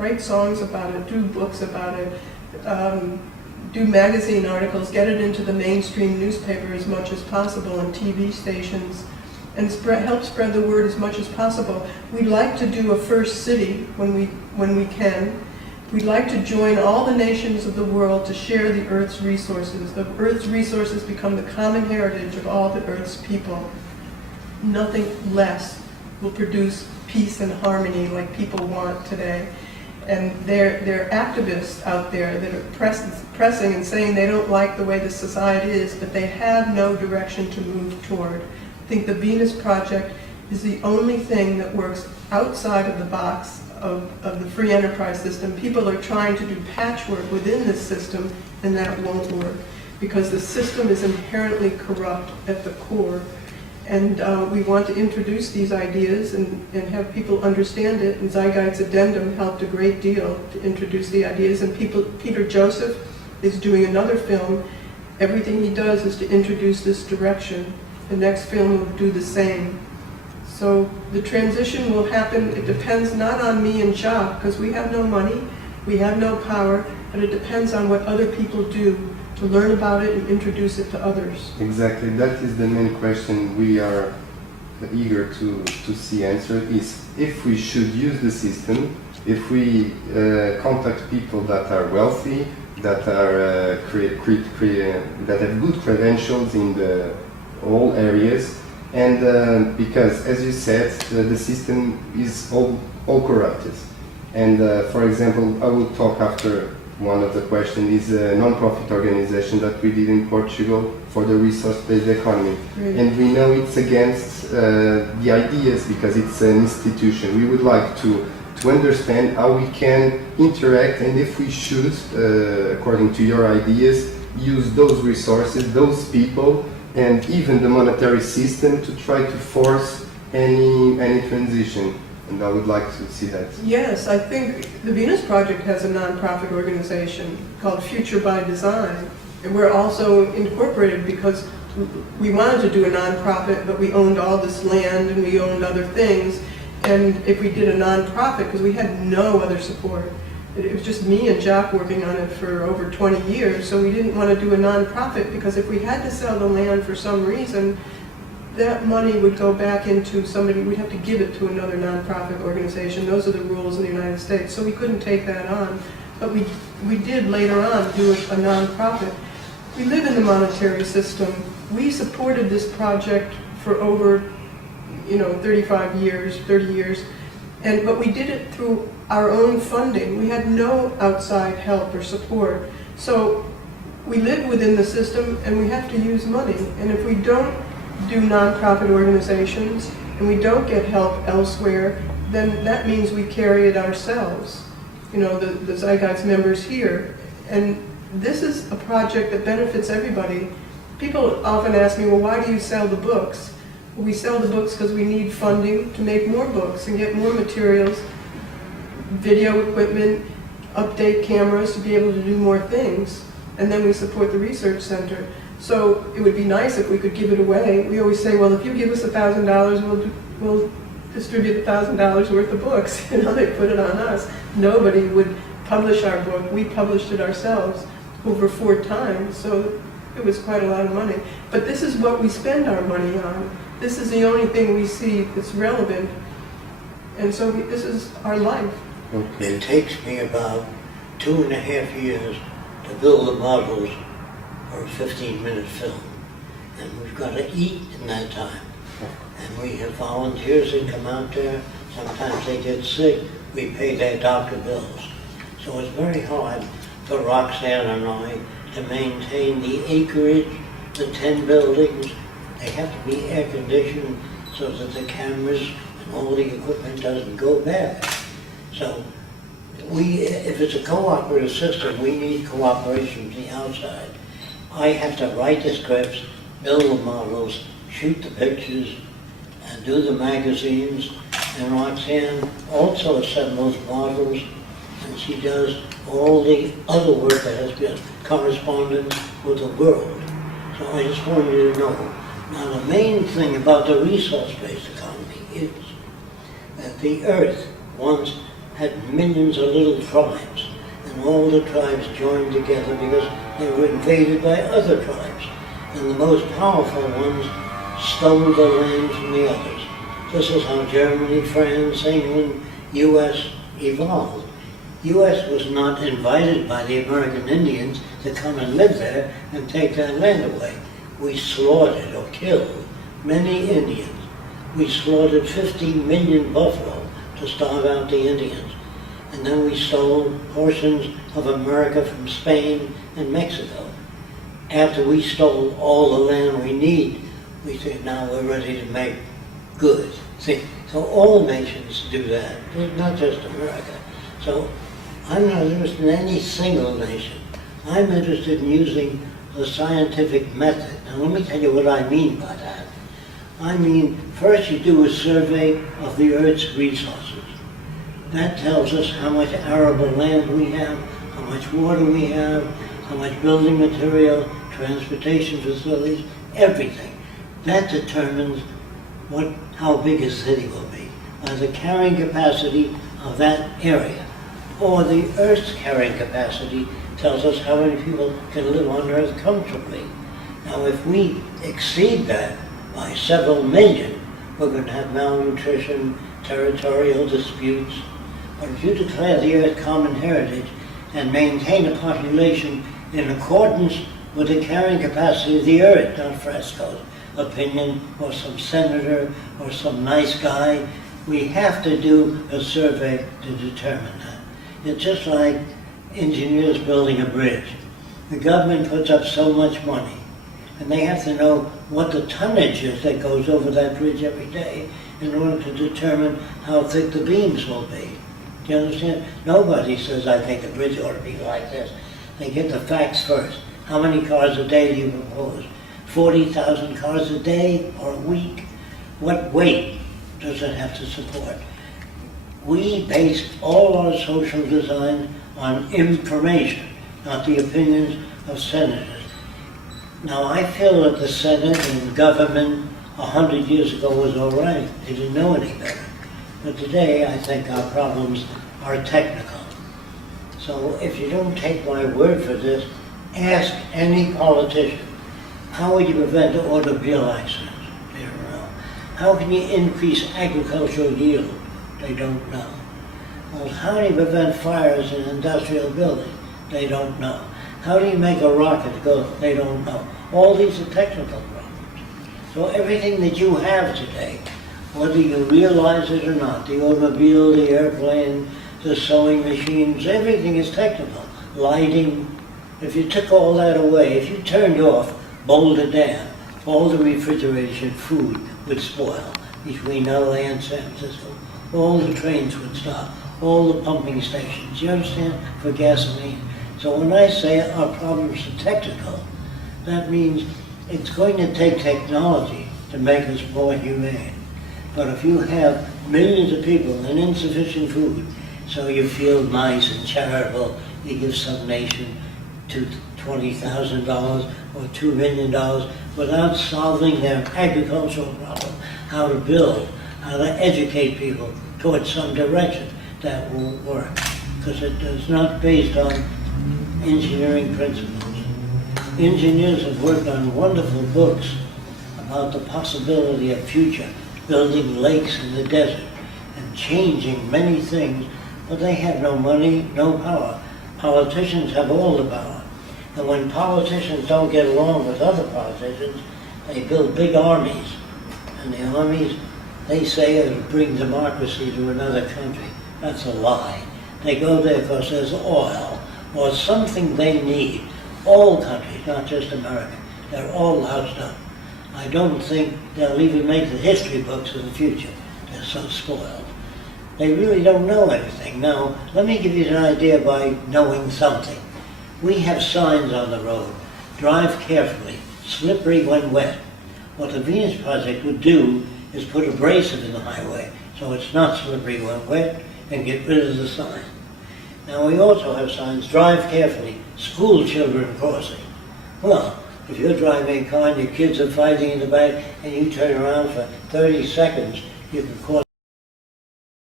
write songs about it, do books about it, do magazine articles, get it into the mainstream newspaper as much as possible and TV stations, and help spread the word as much as possible. We'd like to do a first city when we can. We'd like to join all the nations of the world to share the Earth's resources. The Earth's resources become the common heritage of all the Earth's people. Nothing less will produce peace and harmony like people want today. And there are activists out there that are pressing and saying they don't like the way the society is, but they have no direction to move toward. I think the Venus Project is the only thing that works outside of the box of the free enterprise system. People are trying to do patchwork within this system, and that won't work because the system is inherently corrupt at the core. And we want to introduce these ideas and have people understand it. And Zeitgeist's Addendum helped a great deal to introduce the ideas. And Peter Joseph is doing another film. Everything he does is to introduce this direction. The next film will do the same. So the transition will happen. It depends not on me and Jacque, because we have no money, we have no power, but it depends on what other people do to learn about it and introduce it to others. Exactly, that is the main question we are eager to see answered, is if we should use the system, if we contact people that are wealthy, that are that have good credentials in all areas, and because, as you said, the system is all corrupted. And for example, I will talk after one of the questions, is a non-profit organization that we did in Portugal for the resource-based economy. Right. And we know it's against the ideas because it's an institution. We would like to understand how we can interact, and if we should, according to your ideas, use those resources, those people, and even the monetary system to try to force any transition. And I would like to see that. Yes, I think the Venus Project has a nonprofit organization called Future by Design. And we're also incorporated because we wanted to do a nonprofit, but we owned all this land and we owned other things. And if we did a nonprofit, because we had no other support, it was just me and Jacque working on it for over 20 years, so we didn't want to do a nonprofit, because if we had to sell the land for some reason, that money would go back into somebody, we'd have to give it to another nonprofit organization. Those are the rules in the United States, so we couldn't take that on. But we did later on do a nonprofit. We live in the monetary system. We supported this project for over 35 years, 30 years, but we did it through our own funding. We had no outside help or support. So we live within the system and we have to use money. And if we don't do nonprofit organizations and we don't get help elsewhere, then that means we carry it ourselves. The Zeitgeist members here. And this is a project that benefits everybody. People often ask me, well, why do you sell the books? Well, we sell the books because we need funding to make more books and get more materials, video equipment, update cameras to be able to do more things. And then we support the research center. So it would be nice if we could give it away. We always say, well, if you give us $1,000, we'll distribute $1,000 worth of books. They put it on us. Nobody would publish our book. We published it ourselves over 4 times, so it was quite a lot of money. But this is what we spend our money on. This is the only thing we see that's relevant. And so this is our life. Okay. It takes me about 2.5 years to build the models for a 15-minute film. And we've got to eat in that time. And we have volunteers that come out there. Sometimes they get sick. We pay their doctor bills. So it's very hard for Roxanne and I to maintain the acreage, the 10 buildings. They have to be air conditioned so that the cameras and all the equipment doesn't go bad. So if it's a cooperative system, we need cooperation from the outside. I have to write the scripts, build the models, shoot the pictures, and do the magazines. And Roxanne also assembles models, and she does all the other work that has been correspondence with the world. So I just want you to know. Now the main thing about the resource-based economy is that the Earth once had millions of little tribes, and all the tribes joined together because they were invaded by other tribes, and the most powerful ones stole the land from the others. This is how Germany, France, England, U.S. evolved. U.S. was not invited by the American Indians to come and live there and take their land away. We slaughtered or killed many Indians. We slaughtered 50 million buffalo to starve out the Indians. And then we stole portions of America from Spain and Mexico. After we stole all the land we need, we said, now we're ready to make good. See, so all nations do that, not just America. So I'm not interested in any single nation. I'm interested in using the scientific method. Now let me tell you what I mean by that. I mean, first you do a survey of the Earth's resources. That tells us how much arable land we have, how much water we have, how much building material, transportation facilities, everything. That determines how big a city will be, by the carrying capacity of that area. Or the Earth's carrying capacity tells us how many people can live on Earth comfortably. Now if we exceed that by several million, we're going to have malnutrition, territorial disputes. But if you declare the Earth common heritage and maintain a population in accordance with the carrying capacity of the Earth, not Fresco's opinion or some senator or some nice guy, we have to do a survey to determine that. It's just like engineers building a bridge. The government puts up so much money, and they have to know what the tonnage is that goes over that bridge every day in order to determine how thick the beams will be. Do you understand? Nobody says, I think the bridge ought to be like this. They get the facts first. How many cars a day do you propose? 40,000 cars a day or a week? What weight does it have to support? We base all our social design on information, not the opinions of senators. Now I feel that the Senate and government 100 years ago was all right. They didn't know any better. But today I think our problems are technical. So if you don't take my word for this, ask any politician, how would you prevent automobile accidents? They don't know. How can you increase agricultural yield? They don't know. Well, how do you prevent fires in industrial buildings? They don't know. How do you make a rocket go? They don't know. All these are technical problems. So everything that you have today, whether you realize it or not, the automobile, the airplane, the sewing machines, everything is technical. Lighting, if you took all that away, if you turned off Boulder Dam, all the refrigeration food would spoil between LA and San Francisco. All the trains would stop, all the pumping stations, you understand, for gasoline. So when I say our problems are technical, that means it's going to take technology to make us more humane. But if you have millions of people and insufficient food, so you feel nice and charitable, you give some nation $20,000 or $2 million without solving their agricultural problem, how to build, how to educate people towards some direction, that won't work. Because it is not based on engineering principles. Engineers have worked on wonderful books about the possibility of future, building lakes in the desert and changing many things, but they have no money, no power. Politicians have all the power. And when politicians don't get along with other politicians, they build big armies. And the armies, they say it'll bring democracy to another country. That's a lie. They go there because there's oil or something they need. All countries, not just America, they're all housed up. I don't think they'll even make the history books of the future. They're so spoiled. They really don't know everything. Now, let me give you an idea by knowing something. We have signs on the road. Drive carefully, slippery when wet. What the Venus Project would do is put abrasive in the highway so it's not slippery when wet and get rid of the sign. Now we also have signs, drive carefully, school children crossing. Well, if you're driving a car and your kids are fighting in the back and you turn around for 30 seconds, you can cross